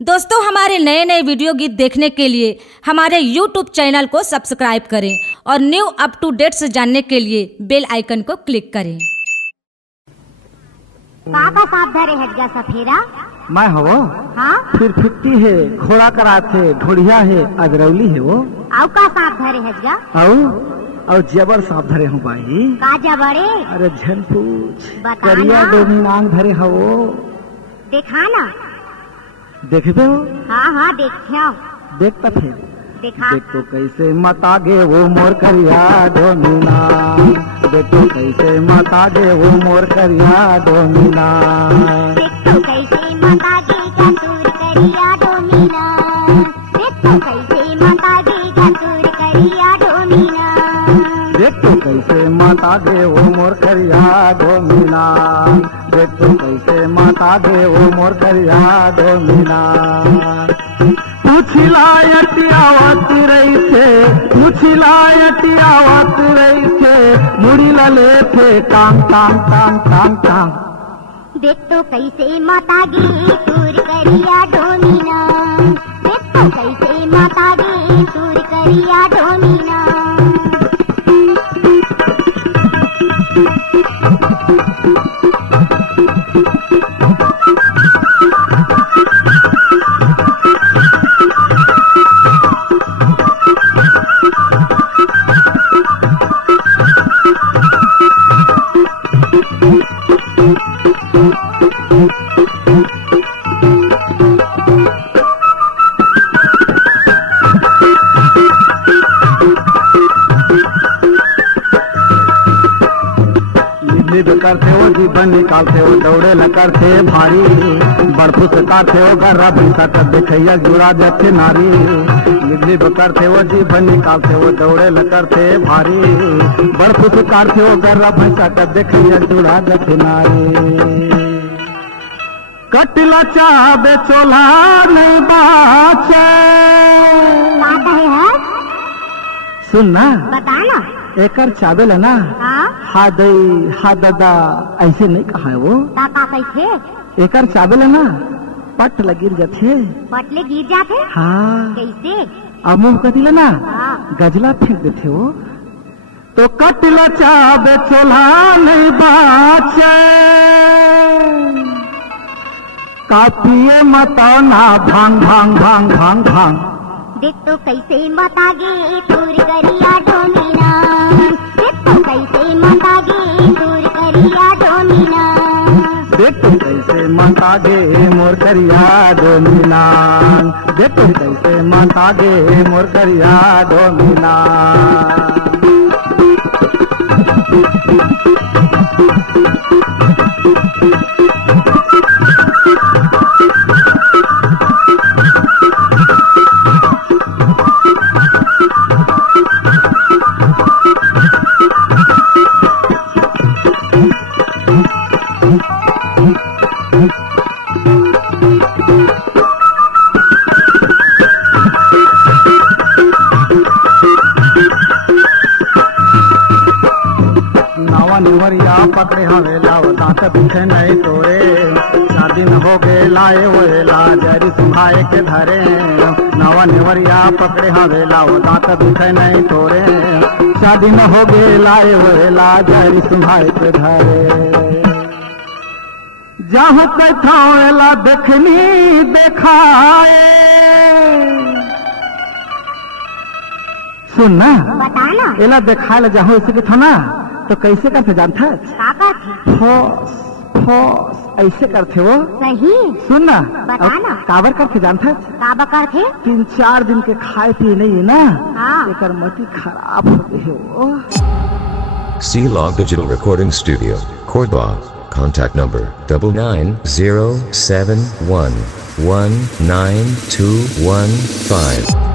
दोस्तों, हमारे नए नए वीडियो गीत देखने के लिए हमारे YouTube चैनल को सब्सक्राइब करें और न्यू अप टू डेट से जानने के लिए बेल आइकन को क्लिक करें। काका साहब धरे हटगा सफेरा मैं हो हाँ फिर फिफ्टी है, घोड़ा कराथे, ढोड़िया है, अजरौली है वो आउ का साहब धरे हटगा और जबर साहब धरे हूँ भाई। का जबड़े अरे झन पूछ बताना। करिया डोमिनांग धरे हो देखा ना देखबे हो। हाँ हाँ देखा देखता फिर देखा देखो कैसे मतागे वो मोर करिया डोमिना, देखो कैसे मतागे वो मोर करिया डोमिना, देखो कैसे मतागे चतुर करिया डोमिना, देखो कैसे मतागे चतुर करिया डोमिना, देखो कैसे मतागे वो मोर करिया डोमिना, देखो कैसे मतागे वो मोर करिया डोमिना। मुछिलायती आवत रही थे, मुछिलायती आवत रही थे, मुड़ी लले थे टांग टांग टांग टांग टांग। देख तो कैसे मतागे टूर करिया डोमिना, देख तो कैसे मतागे टूर करिया डोमिना। करते हो जीवन निकालते हो, दौड़े न करते भारी, बड़फुस काटते हो गर्रा भैंसा कर देखैया जुड़ा जथे नारी। लिप करते हो जीवन निकालते हो, दौड़े न करते भारी, बड़फुस काटते हो गर्रा भैंसा कर देखैया जुड़ा जथे नारी। कटला चाबे चोला नहीं बाचे, सुनना बताना एकर चाबेल ना हा दई हा दादा ऐसे नहीं कहा है वो। काका कैसे एकर चाबेल ना पट लगिर जाथे, पटले गिर जाते हाँ कैसे अब मुंह कतिला ना हाँ। गजला फेंक देते वो। तो कटला चाबे चोला नहीं बाचे, कापिए मतो ना भांग भांग भांग भांग भांग। देख तो कैसे मतागे टूर करिया डोमिना, देख तो कैसे मतागे टूर करिया डोमिना, देखो कैसे मतागे मोर करिया डोमिना, देखो कैसे मतागे मोर करिया डोमिना। निवरिया पकड़े हवे लावता के पीछे नहीं तोरे, 4 दिन हो गए लाए वेला जरी सुहाए के धरे। नवा निवरिया पकड़े हवे लावता के पीछे नहीं तोरे, 4 दिन हो गए लाए वेला जरी सुहाए के धरे। जहाँ पे थावेला देखनी देखाए, सुन ना बताना एला देखाए ला जहाँ इसी के था ना तो कैसे करते जानता है? काका थे फौस फौस ऐसे करते हो सही सुन ना बताना। काबर करते जानता है? काबा करते 3-4 दिन के खाए पिए नहीं है ना हाँ। एकर मटी खराब होते है वो। C-Log Digital Recording Studio, Cordoba. Contact number 9907119215.